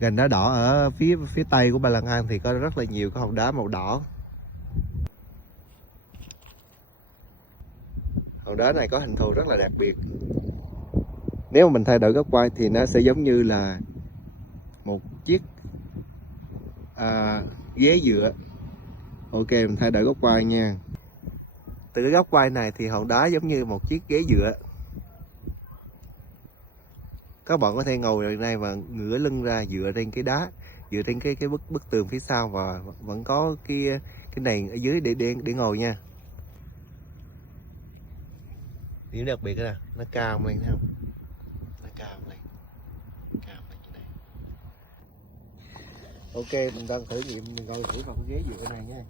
Gành đá đỏ ở phía tây của Ba Lan An thì có rất là nhiều cái hòn đá màu đỏ. Hòn đá này có hình thù rất là đặc biệt. Nếu mà mình thay đổi góc quay thì nó sẽ giống như là một chiếc ghế dựa. Ok, mình thay đổi góc quay nha. Từ cái góc quay này thì hòn đá giống như một chiếc ghế dựa. Các bạn có thể ngồi ở đây và ngửa lưng ra dựa trên cái đá, dựa trên cái bức tường phía sau, và vẫn có cái nền ở dưới để ngồi nha. Điểm đặc biệt là nó cao lên, thấy không? Nó cao lên như này. Ok, mình đang thử nghiệm, mình ngồi thử vào cái ghế dựa này nha.